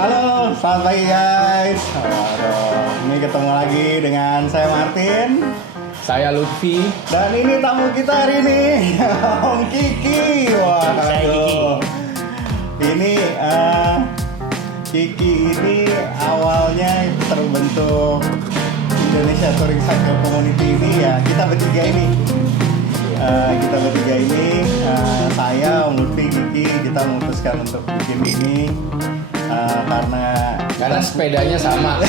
Halo, selamat pagi guys. Ini ketemu lagi dengan saya Martin. Saya Lutfi. Dan ini tamu kita hari ini, Om Kiki. Waduh. Ini Kiki ini awalnya terbentuk Indonesia Touring Cycle Community ini ya kita bertiga ini. Saya, Om Lutfi, Kiki, kita memutuskan untuk bikin ini karena sepedanya sama.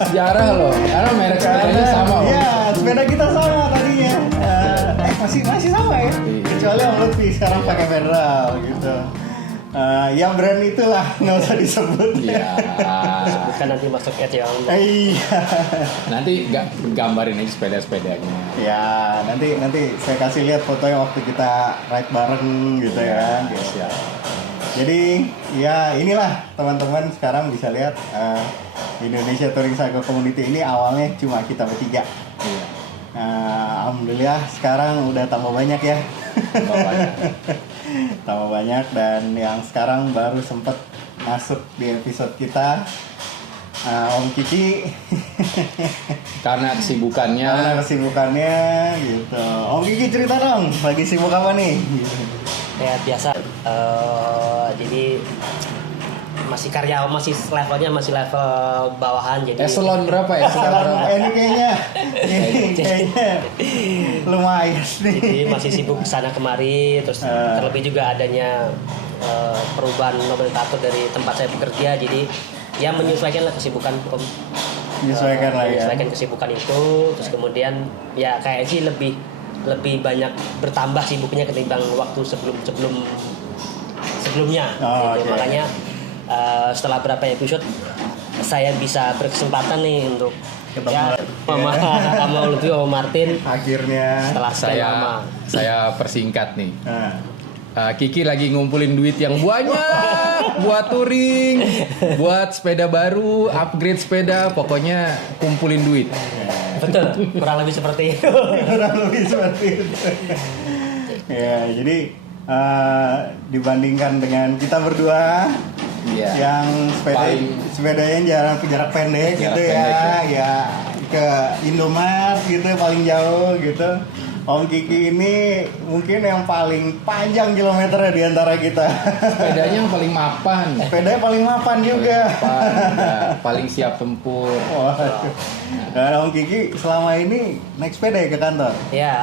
Sejarah loh, karena merek sepedanya sama. Iya, sepeda kita sama tadinya. Masih sama ya. Kecuali Om Lutfi sekarang pakai Federal gitu. Ya brand itulah nggak usah disebut. Iya. Sebutkan nanti masuk ad ya. Iya. Nanti gambarin aja sepedanya. Ya nanti saya kasih lihat fotonya waktu kita ride bareng gitu ya. Siap. Jadi ya inilah teman-teman sekarang bisa lihat Indonesia Touring Cycle Community ini awalnya cuma kita bertiga. Iya. Alhamdulillah sekarang udah tambah banyak ya. Tambah banyak dan yang sekarang baru sempet masuk di episode kita Om Kiki. Karena kesibukannya gitu. Om Kiki cerita dong, lagi sibuk apa nih? Ya biasa. Jadi masih levelnya masih level bawahan jadi. Eselon berapa ya? Ini kayaknya lumayan nih. Jadi masih sibuk kesana kemari, terus terlebih juga adanya perubahan nomenklatur dari tempat saya bekerja, jadi ya menyesuaikan lah kesibukan menyesuaikan kesibukan itu, terus kemudian ya kayak sih lebih banyak bertambah sibuknya ketimbang waktu sebelumnya. Okay. Makanya setelah berapa episode saya bisa berkesempatan nih untuk ketemu sama Lutfi sama Martin akhirnya setelah sekian lama. Saya persingkat nih. Kiki lagi ngumpulin duit yang banyak buat touring, buat sepeda baru, upgrade sepeda, pokoknya kumpulin duit. Betul, kurang lebih seperti itu. Ya, jadi dibandingkan dengan kita berdua yang sepedanya jarak pendek gitu ya ke Indomaret gitu paling jauh gitu. Om Kiki ini mungkin yang paling panjang kilometernya di antara kita. Sepedanya yang paling mapan. Sepedanya paling mapan juga. Paling siap tempur. Dan Om Kiki selama ini naik sepeda ya ke kantor? Ya,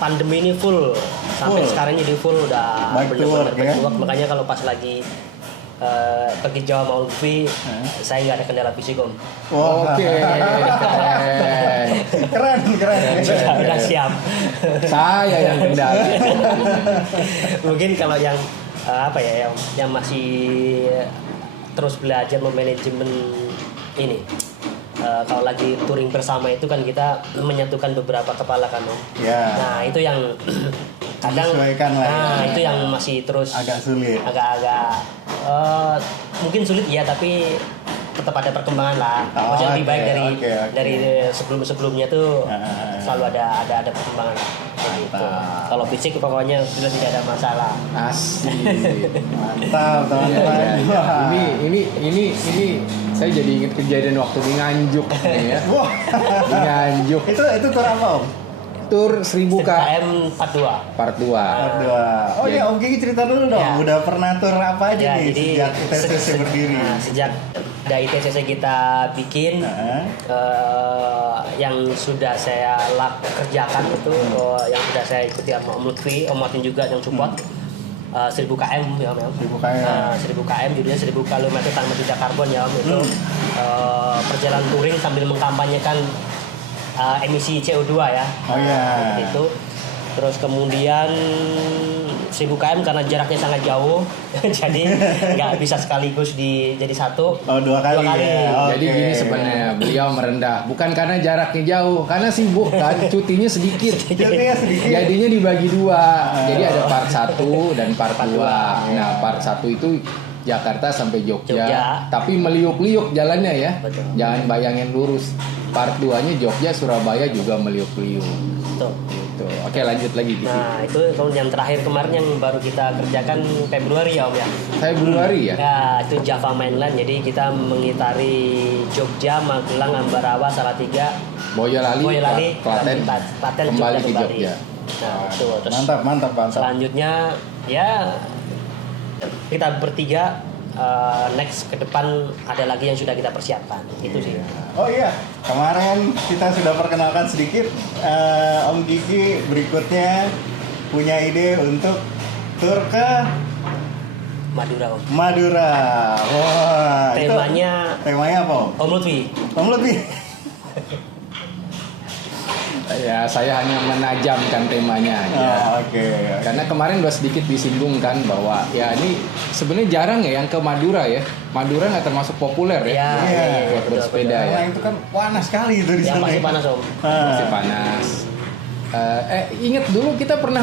pandemi ini full. Sampai sekarang jadi full udah bener-bener back to work. Makanya kalau pas lagi pergi Jawa sama Lutfi, saya nggak ada kendala fisik Om. Oke. Keren. Udah siap. Saya yang kendala. Mungkin kalau yang yang masih terus belajar memanajemen ini. Kalau lagi touring bersama itu kan kita menyatukan beberapa kepala kan Om. Ya. Nah itu yang kadang itu yang masih terus agak sulit. Agak mungkin sulit ya, tapi tetap ada perkembangan lah. Maksudnya lebih baik dari sebelumnya tuh selalu ada perkembangan lah. Gitu. Kalau fisik pokoknya sudah tidak ada masalah. Asik. Mantap teman-teman. Ini saya jadi ingat kejadian waktu di Nganjuk nih ya. Wah. Di Nganjuk. Itu tur apa Om? Tur 1000 KM Part 2. Oh ya Om Kiki cerita dulu dong. Ya. Udah pernah tur apa aja nih sejak ITCC berdiri? Sejak dari ITCC kita bikin, yang sudah saya kerjakan itu, yang sudah saya ikuti sama Om Lutfi, Om Martin juga yang support. 1000 km ya Om. 1000 km judulnya 1000 km tanpa jejak karbon ya Om. Itu perjalanan touring sambil mengkampanyekan emisi CO2 ya. Oh iya. Itu terus kemudian 1000 km karena jaraknya sangat jauh jadi nggak bisa sekaligus jadi satu. Dua kali. Ya. Jadi gini sebenarnya beliau merendah bukan karena jaraknya jauh, karena sibuk kan, cutinya sedikit. Jadinya dibagi dua. Jadi ada part 1 dan part 2. Nah, part 1 itu Jakarta sampai Jogja. Tapi meliuk-liuk jalannya ya. Betul. Jangan bayangin lurus. Part 2-nya Jogja Surabaya juga meliuk-liuk. Betul. gitu. Oke, lanjut lagi gitu. Nah, itu yang terakhir kemarin yang baru kita kerjakan Februari ya Om ya. Februari ya? Ya, itu Java Mainland. Jadi kita mengitari Jogja, Magelang, Ambarawa, Salatiga, Boyolali, Klaten, Klaten kembali ke Jogja. Nah, itu. Terus Mantap. selanjutnya ya kita bertiga next ke depan ada lagi yang sudah kita persiapkan. Itu sih. Oh iya, kemarin kita sudah perkenalkan sedikit Om Kiki berikutnya punya ide untuk tur ke Madura Om. Madura. Wah, temanya apa Om? Om Lutfi. Om Lutfi. Ya, saya hanya menajamkan temanya aja. Oke. Karena kemarin udah sedikit disinggung kan bahwa ya ini sebenarnya jarang ya yang ke Madura ya. Madura nggak termasuk populer ya, buat bersepeda ya. Karena itu kan panas sekali itu di Yang sana. masih panas Om. Masih panas. Ingat dulu kita pernah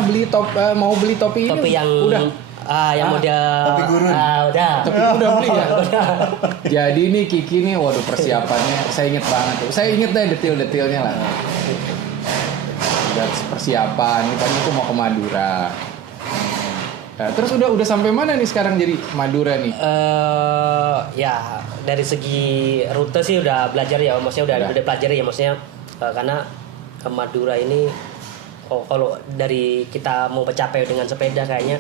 mau beli topi Topi ini yang udah yang model topi gurun. Udah. tapi udah beli ya. Jadi nih Kiki nih, waduh persiapannya saya inget banget tuh. Saya inget deh detail-detailnya lah. Dan persiapan, kan itu mau ke Madura. Nah, terus udah sampai mana nih sekarang jadi Madura nih? Ya dari segi rute sih udah belajar ya, maksudnya udah belajar ya, maksudnya karena ke Madura ini kalau dari kita mau mencapai dengan sepeda kayaknya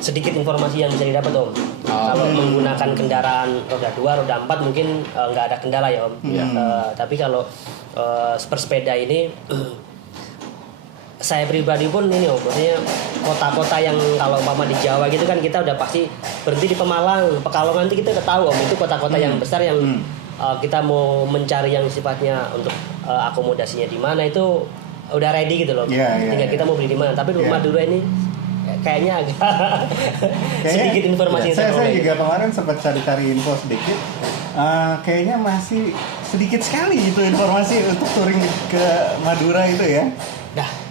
sedikit informasi yang bisa didapat Om. Kalau menggunakan kendaraan roda 2, roda 4 mungkin nggak ada kendala ya Om. Tapi kalau bersepeda ini saya pribadi pun ini Om, maksudnya kota-kota yang kalau umpama di Jawa gitu kan kita udah pasti berhenti di Pemalang, Pekalongan itu kita udah tahu Om, itu kota-kota yang besar yang kita mau mencari yang sifatnya untuk akomodasinya di mana itu udah ready gitu loh. Tinggal kita mau beli di mana. Tapi Madura ini kayaknya agak sedikit informasi. Saya juga kemarin sempat cari-cari info sedikit. Kayaknya masih sedikit sekali itu informasi untuk touring ke Madura itu ya. Dah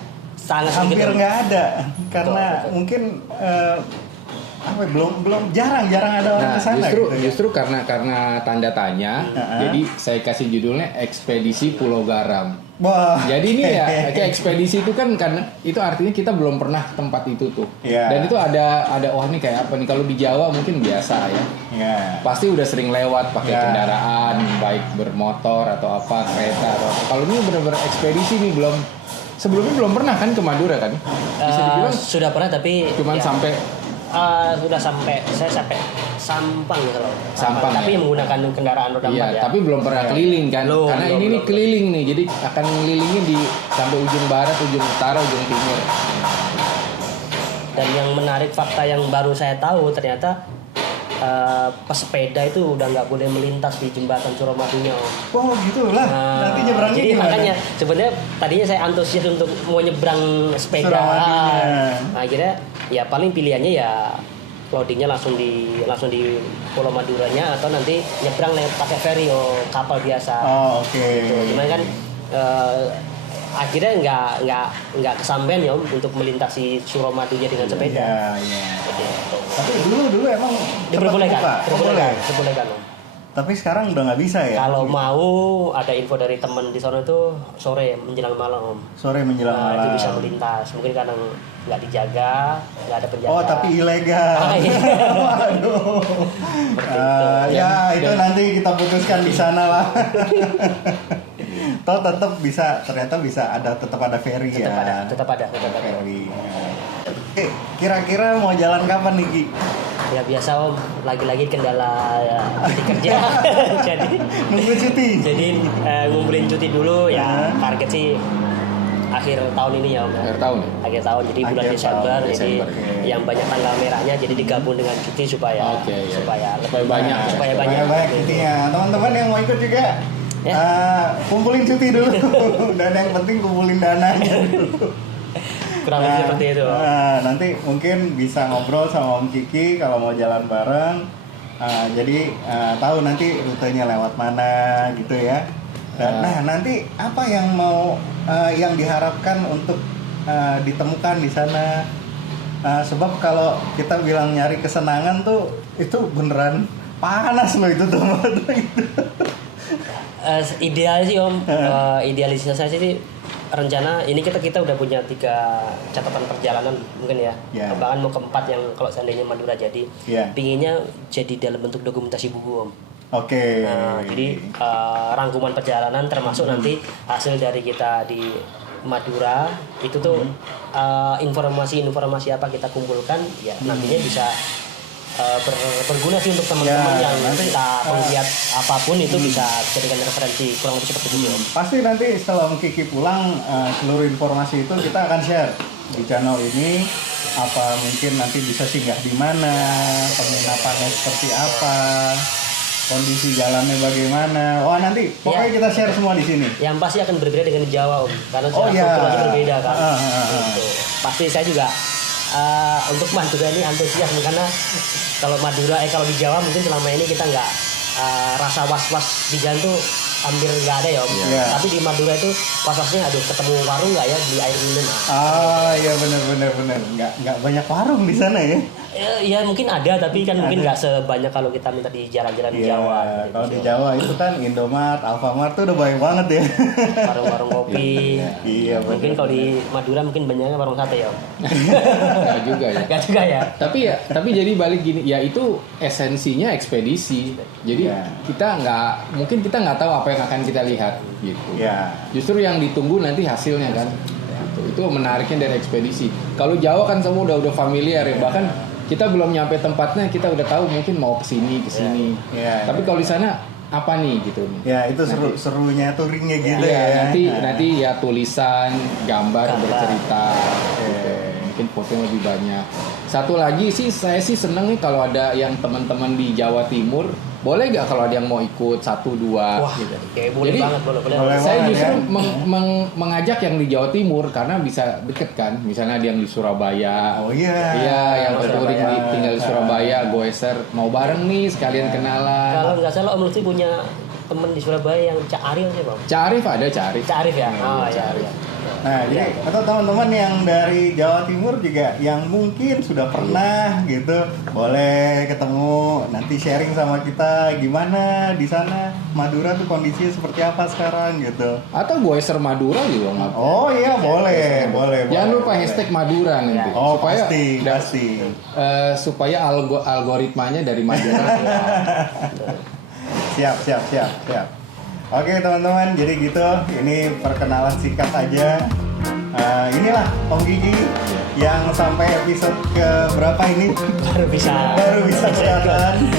sangat hampir nggak ada karena betul. Mungkin belum jarang ada orang ke sana. Justru karena tanda tanya, jadi saya kasih judulnya Ekspedisi Pulau Garam. Wah. Jadi ini ya kayak ekspedisi itu kan karena itu artinya kita belum pernah ke tempat itu tuh. Dan itu ada ini kayak apa nih, kalau di Jawa mungkin biasa ya. Pasti udah sering lewat pakai kendaraan baik bermotor atau apa, kereta atau apa. Kalau ini benar-benar ekspedisi nih, sebelumnya belum pernah kan ke Madura kan? Bisa dibilang sudah pernah tapi cuman sampai saya sampai Sampang kalau Sampang tapi ya? menggunakan kendaraan roda 4 ya. Tapi belum pernah keliling kan? Karena ini nih keliling nih, jadi akan ngelilingnya di sampai ujung barat, ujung utara, ujung timur. Dan yang menarik fakta yang baru saya tahu ternyata pesepeda itu udah nggak boleh melintas di jembatan Suromadunya. Oh gitu lah. Nanti nyebrangnya jadi gimana? makanya sebenarnya tadinya saya antusias untuk mau nyebrang sepeda. Akhirnya ya paling pilihannya ya loadingnya langsung di Pulau Maduranya atau nanti nyebrang pakai ferry kapal biasa. Oke. Cuman kan akhirnya nggak kesampean ya Om untuk melintasi Suromadunya dengan sepeda. Iya. Tapi dulu emang diperbolehkan Om. Tapi sekarang udah nggak bisa ya. Kalau mau ada info dari teman di sana itu sore menjelang malam Om. Sore menjelang malam. Itu bisa melintas. Mungkin kadang nggak dijaga, nggak ada penjaga. Oh tapi ilegal. Iya. Waduh. Itu nanti kita putuskan di sana lah. Toh ternyata bisa tetap ada ferry ya. Tetap ada. Ferry. Kira-kira mau jalan kapan nih Ki? Ya biasa Om, lagi-lagi kendala cuti kerja. Jadi nunggu cuti. Jadi ngumpulin cuti dulu ya. Target sih akhir tahun ini ya Om. Akhir tahun. Jadi bulan Desember. Jadi yang banyak tanggal merahnya jadi digabung dengan cuti supaya banyak cutinya. Teman-teman yang mau ikut juga kumpulin cuti dulu. Dan yang penting kumpulin dananya dulu. Kurang lebih seperti itu. Nanti mungkin bisa ngobrol sama Om Kiki kalau mau jalan bareng. Jadi tahu nanti rutenya lewat mana gitu ya. Nah nanti apa yang yang diharapkan untuk ditemukan di sana? Sebab kalau kita bilang nyari kesenangan tuh itu beneran panas loh itu tempat itu. Ideal sih Om, idealisasi sih rencana ini kita udah punya 3 catatan perjalanan mungkin ya. Bahkan mau ke-4 yang kalau seandainya Madura jadi. Pinginnya jadi dalam bentuk dokumentasi buku, Om. Oke. Nah, jadi rangkuman perjalanan termasuk nanti hasil dari kita di Madura itu tuh informasi-informasi apa kita kumpulkan ya nantinya bisa berguna sih untuk teman-teman yang kita penggiat apapun itu bisa jadikan referensi kurang lebih seperti itu. Pasti nanti setelah Om Kiki pulang seluruh informasi itu kita akan share di channel ini, apa mungkin nanti bisa singgah di mana, penginapannya seperti apa, kondisi jalannya bagaimana. Wah, nanti pokoknya kita share semua di sini. Yang pasti akan berbeda dengan Jawa, Om, karena kulturnya berbeda kan. Gitu. Pasti saya juga untuk Madura ini antusias karena kalau kalau di Jawa mungkin selama ini kita nggak rasa was-was di jalan tuh hampir nggak ada ya, Om. Tapi di Madura itu was-wasnya aduh ketemu warung nggak ya di air minum. Iya benar. Nggak banyak warung di sana ya. Ya mungkin ada tapi kan mungkin nggak sebanyak kalau kita minta di jalan-jalan di Jawa. Kalau di Jawa itu kan Indomart, Alfamart tuh udah banyak banget ya. Warung-warung kopi. Iya. Mungkin kalau di Madura mungkin banyaknya warung sate ya. Nggak juga ya. Nggak juga ya. Tapi jadi balik gini, ya itu esensinya ekspedisi. Jadi kita nggak tahu apa yang akan kita lihat gitu. Justru yang ditunggu nanti hasilnya kan. Itu menariknya dari ekspedisi. Kalau Jawa kan semua udah familiar ya, bahkan kita belum nyampe tempatnya kita udah tahu mungkin mau kesini. Tapi kalau di sana apa nih gitu nih. Ya itu serunya touringnya gitu ya. Nanti ya tulisan, gambar. bercerita. Mungkin foto lebih banyak. Satu lagi sih saya sih seneng nih kalau ada yang teman-teman di Jawa Timur, boleh nggak kalau ada yang mau ikut 1-2 gitu. Boleh. Jadi, banget, boleh. Saya justru mengajak yang di Jawa Timur karena bisa deket kan. Misalnya ada yang di Surabaya. Yang touring tinggal di Surabaya, goeser mau bareng nih sekalian kenalan. Kalau nggak salah Om Lutfi punya teman di Surabaya yang Cak Arif sih, Bang. Cak Arif ada, Cak Arif. Cak Arif ya. Cak Arif. Nah, jadi atau teman-teman yang dari Jawa Timur juga yang mungkin sudah pernah gitu, boleh ketemu nanti sharing sama kita gimana di sana Madura tuh kondisinya seperti apa sekarang gitu. Atau goeser Madura juga nggak? Oh iya boleh. Jangan lupa hashtag Madura nanti. Oh supaya, pasti. Supaya algoritmanya dari Madura. Siap. Oke teman-teman, jadi gitu, ini perkenalan singkat aja. Inilah Om Gigi yang sampai episode ke berapa ini? Baru bisa kelihatan.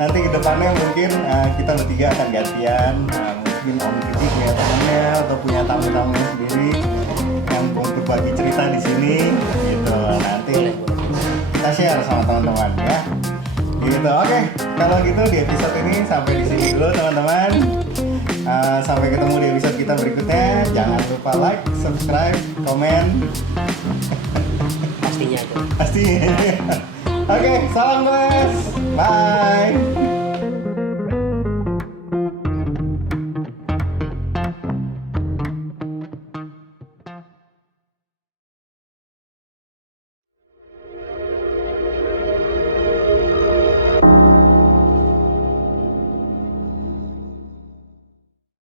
Nanti ke depannya mungkin kita bertiga akan gantian. Mungkin Om Gigi punya temannya atau punya tamu-tamunya sendiri yang berbagi cerita di sini. Gitu. Nanti kita share sama teman-teman ya. Gitu. Oke, kalau gitu di episode ini sampai di sini dulu teman-teman. Sampai ketemu di episode kita berikutnya. Jangan lupa like, subscribe, komen. Pastinya. Oke, salam guys. Bye.